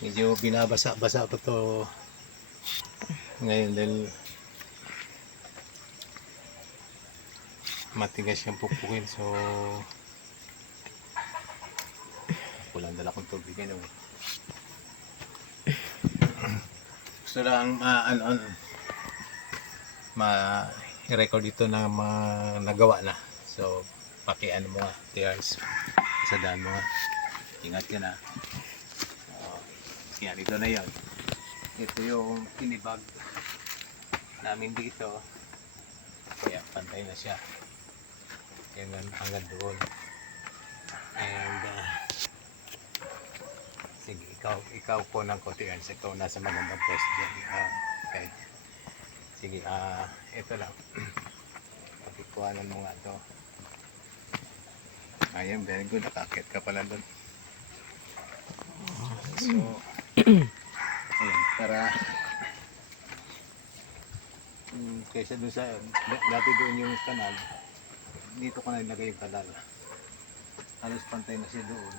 Medyo binabasa-basa ko to ngayon dahil matigas yung pupukin so kulang dala kong tubig ano gusto lang ma ano ma i-record ito na mga nagawa na. So paki ano mo nga tears sa daan mo nga. Ingat ka na yan ito na yon ito yung tinibag namin dito. Kaya pantay na siya. Hanggang, hanggang doon. And uh, sige ikaw ikaw po ng konti Ernst. Ikaw nasa magandang pwesto dyan. Ah, okay. Sige ah ito lang. Pagkikuhanan mo nga to. Ayun very good. Nakakit ka pala doon. So ayun para Mm, kaysa doon sa da- dati doon yung kanal dito ko na ilagay yung kanal. Halos pantay na siya doon.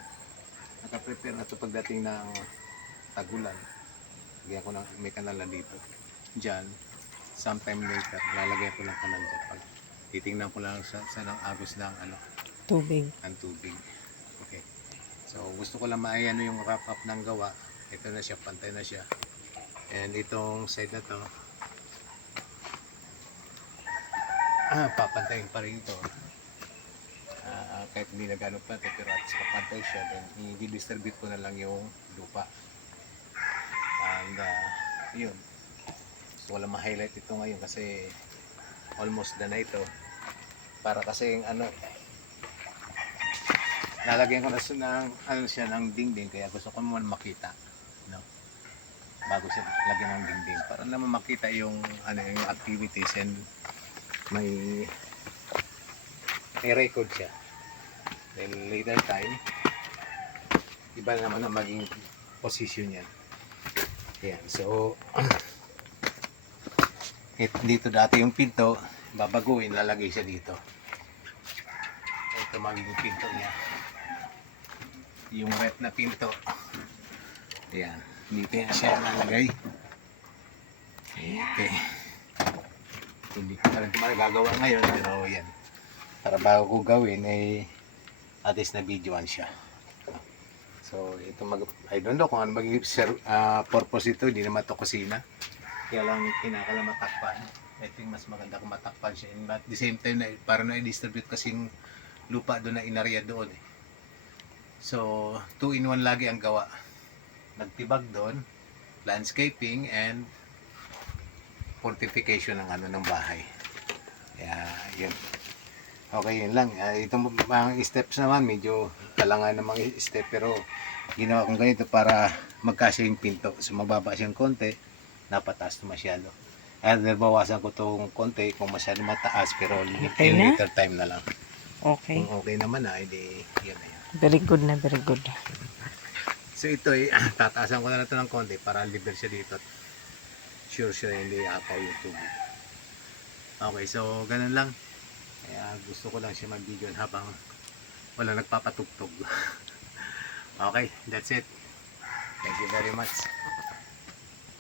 Nakaprepare na to pagdating ng tagulan. Lagyan ko ng may kanal na dito. Dyan sometime later lalagyan ko ng kanal dyan pag titingnan ko lang sa, sa ng agos ng ano Tubig. ng tubig. Okay. So gusto ko lang maayano yung wrap up ng gawa ito na siya pantay na siya. And itong side na to ah, papantayin pa rin ito. Ah, kahit hindi na gano'n pa pero at least papantay siya then i-distribute ko na lang yung lupa. And ah, yun. So wala ma-highlight ito ngayon kasi almost done na ito. Para kasi ano lalagyan ko na ng ano siya ng dingding kaya gusto ko naman makita bago siya lagyan ng dingding para naman makita yung ano yung activities and may may record siya. Then later time iba naman ang maging position niya. Yan so it, dito dati yung pinto babaguhin lalagay siya dito. Ito magiging pinto niya. Yung rep na pinto. Yan dito yan siya lalagay okay hindi ko rin magagawa ngayon pero yan. Para bago ko gawin eh at least na videoan siya. So ito mag I don't know kung ano magiging ah, purpose ito hindi naman to kusina. Kaya lang kinakala matakpan I think mas maganda kung matakpan siya. And at the same time na para na i-distribute kasing lupa doon na inarya doon eh. So, two in one lagi ang gawa. Nagtibag doon, landscaping and fortification ng ano ng bahay. Kaya, yun. Okay, yun lang. Uh, itong mga steps naman, medyo kalangan ng mga step pero ginawa kong ganito para magkasya yung pinto. So, mababa siyang konti, napataas na masyado. Kaya nabawasan ko itong konti kung masyado mataas pero Okay later time na lang. Okay. Kung okay naman na, edi yan na yan. Very good na, very good. So ito ay tataasan ko na ito ng konti para libre siya dito. Sure siya hindi apaw yung tubig. Okay, so ganun lang. Kaya gusto ko lang siya mag-video habang wala nagpapatugtog. okay, that's it. Thank you very much.